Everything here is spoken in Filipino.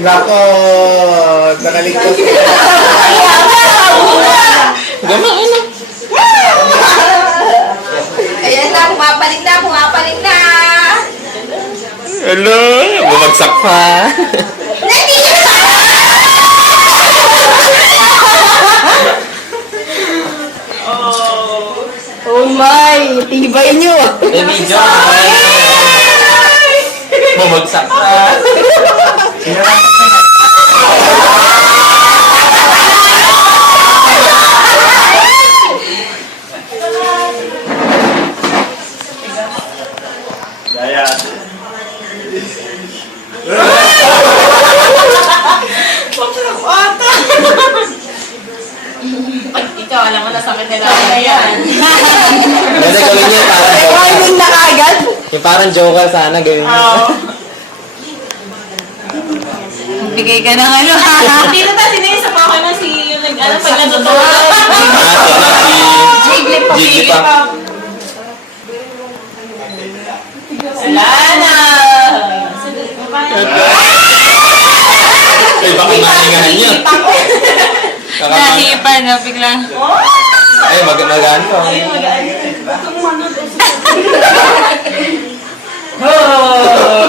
Nako, nakaligtas. Gano'n, ano? Ayan na, pumapalik na, pumapalik na. Hello, bumagsak pa. Oh my, tibay nyo. Eh, video. Bumagsak pa. Daya. Ikaw, alam mo na sakit nila na yan. Ano gawin niya parang joker? Warning na kagad. Yung parang joker sana gawin niya. Bigay ka ng ano. Dito tayo sinay sa mga na si yung nag-ano pag natutuwa. Jiggly pa. Jiggly pa. Wala na. Eh, baka mahingahan niya. Nahipa na biglang. Ay, magaan ko. Oh!